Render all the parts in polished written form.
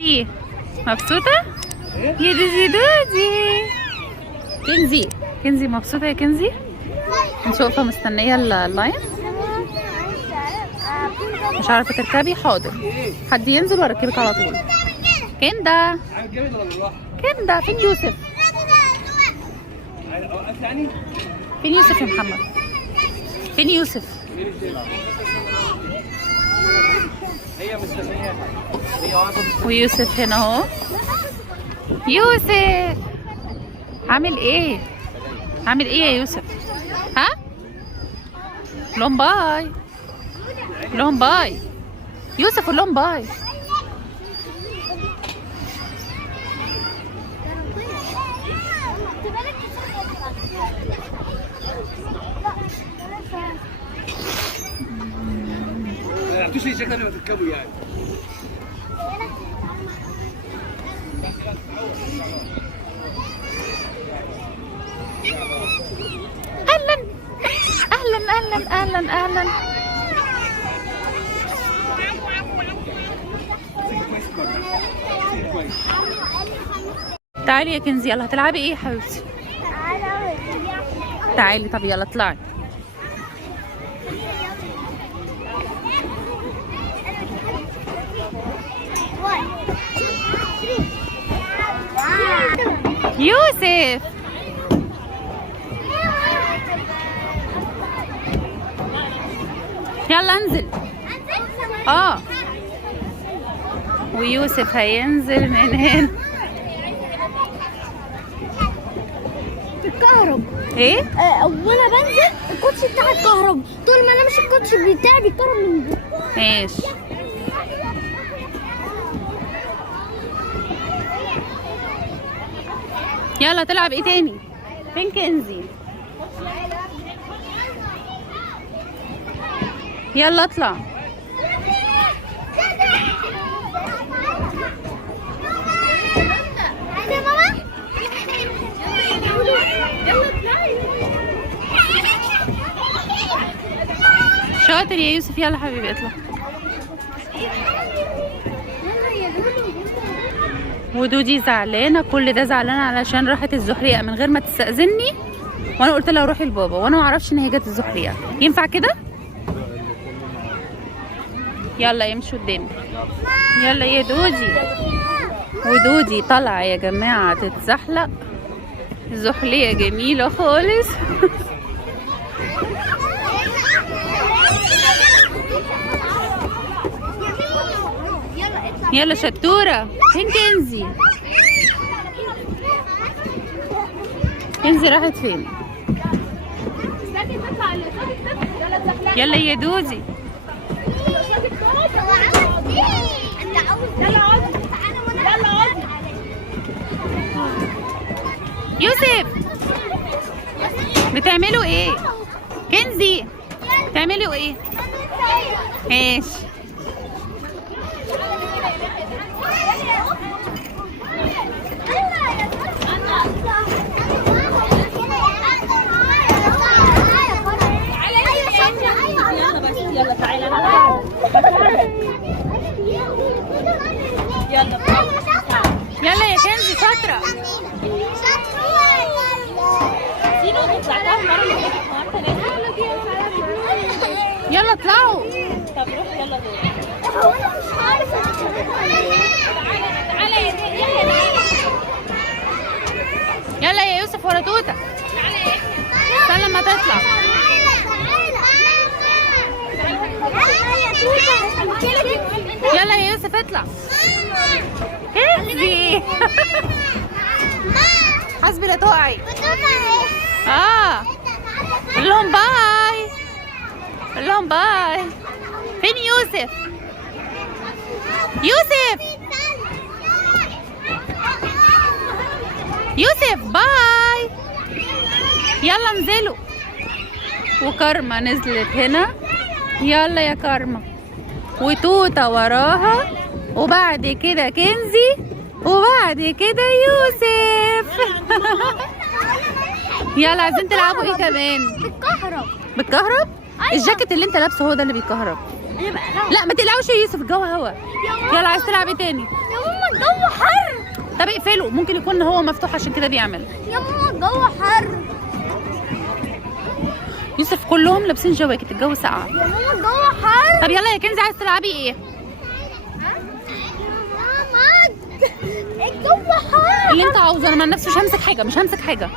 ايه مبسوطة؟ يا دودي دودي كنزي مبسوطة يا كنزي؟ انت واقفة مستنية اللاين؟ مش عارفة تركبي؟ حاضر، حد ينزل واركبك على طول. كندا فين يوسف؟ فين يوسف يا محمد؟ فين يوسف؟ ويوسف هنا اهو. يوسف عامل ايه؟ عامل ايه يا يوسف؟ ها؟ لون باي لون باي يوسف ولون باي. ما عرفتوش ليه شكلها لما تركبوا يعني. اهلا اهلا اهلا اهلا اهلا. تعالي يا كنزي، يلا هتلعبي ايه يا حبيبتي؟ تعالي طب يلا اطلعي. يوسف يلا انزل. ويوسف هينزل من هنا. الكهرب ايه؟ وانا بنزل الكوتشي بتاع الكهرب، طول ما انا مش الكوتشي بتاعي بيتكهرب من جوه. ماشي. يلا تلعب ايه تاني؟ فين كنزي؟ يلا اطلع. شاطر يا يوسف، يلا حبيبي اطلع. ودودي زعلانه، كل ده زعلانه علشان راحت الزحليقه من غير ما تستأذني، وانا قلت لها روحي لبابا وانا ما اعرفش ان هي جت الزحليقه. ينفع كده؟ يلا يمشوا قدامي. يلا يا دودي. ودودي طالعه يا جماعه تتزحلق. الزحليقه جميله خالص. يلا شطورة. فين كنزي؟ كنزي راحت فين؟ يلا يا دودي. يوسف بتعملوا ايه؟ كنزي بتعملوا ايه؟ ماشي. يلا تعالى يلا يا كنزي شاطرة. يلا اطلعوا. طب روح يلا دور. تعالى يلا يا يوسف ورا توته. استنى لما تطلع. يلا يا يوسف اطلع. كنزي حسبي لا تقعي. لهم باي. لهم باي. فين يوسف؟ يوسف باي. يلا انزلوا. وكارما نزلت هنا. يلا يا كارما. وتوته وراها، وبعد كده كنزي، وبعد كده يوسف. يلا عايزين تلعبوا ايه كمان؟ بالكهرب؟ الجاكيت اللي انت لابسه هو ده اللي بيكهرب. لا ما تقلقوش يا يوسف، الجو هوا. يلا عايز تلعب ايه تاني؟ يا ماما الجو حر. طب اقفله، ممكن يكون هو مفتوح عشان كده بيعمل. يا ماما الجو حر. يوسف كلهم لابسين جواكت، الجو ساقع. يا ماما الجو حر. طب يلا يا كنزي، عايز تلعبي ايه؟ ماما الجو حر. اللي انت عاوزه، انا مع نفسي مش همسك حاجه، مش همسك حاجه.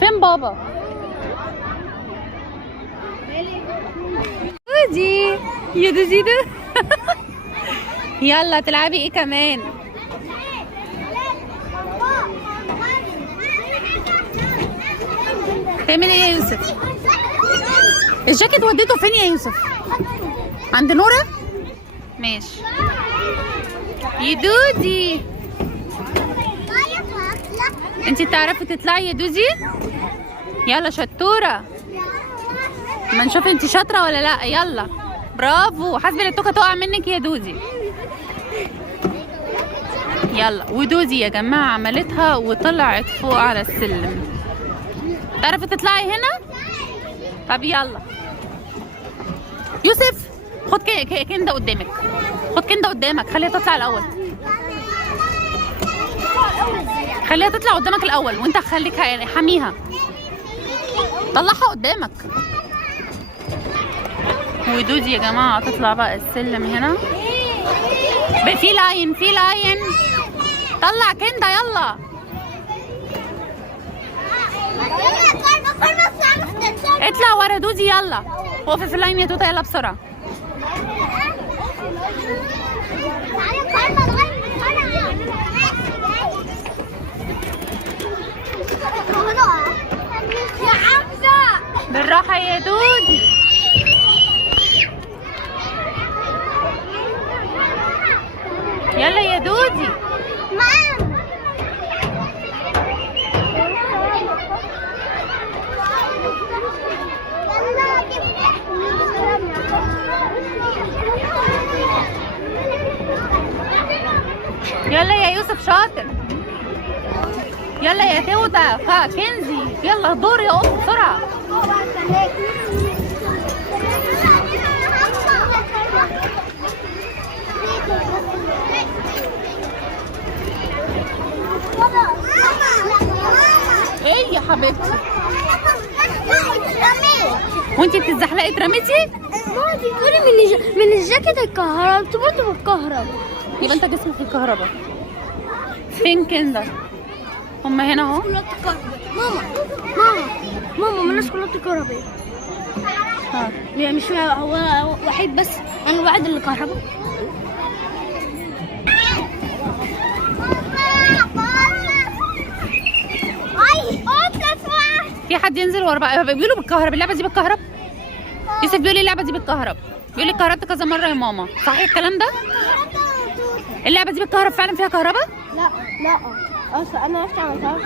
فين بابا؟ دودي يا دودي ده. يلا تلعبي ايه كمان؟ تعملي ايه يا يوسف؟ الجاكيت وديته فين يا يوسف؟ عند نورة؟ ماشي يا دودي. انتي بتعرفي تطلعي يا دودي؟ يلا شطورة، ما نشوف انتي شاطرة ولا لا. يلا برافو، حاسبة التوكة تقع منك يا دودي. يلا، ودودي يا جماعة عملتها وطلعت فوق على السلم. تعرفي تطلعي هنا؟ طب يلا يوسف، خد كنده قدامك، خد كنده قدامك، خليها تطلع الاول، خليها تطلع قدامك الاول، وانت خليك حميها، طلعها قدامك. ودودي يا جماعه تطلع بقى السلم هنا. في لاين، في لاين، طلع كنده يلا. اطلع ورا دودي، يلا وقفي في اللاين يا توته، يلا بسرعه. بالراحه يا دودي. يلا يا دودي. يلا يا يوسف شاطر. يلا يا توته، كنزي يلا دوري يا قط بسرعه. ايه يا حبيبتي؟ وانتي بتتزحلقي اترميتي؟ ماما بتقولي من الجاكيت الكهرباء، برضه بالكهرباء. يبقى انت جسمك في الكهرباء. فين كندا؟ هما هنا اهو. ماما مالناش كلات كهربائية. يعني مش هو وحيد بس، انا الوحيد اللي كهرباء. في حد ينزل ورا بقى بيقولوا بالكهرباء، اللعبه دي بالكهرباء. يوسف بيقول لي اللعبه دي بالكهرباء، بيقول لي اتكهربت كذا مره يا ماما، صحيح الكلام ده؟ اللعبه دي بالكهرباء فعلا فيها كهرباء؟ لا اصل انا رحت عملتها.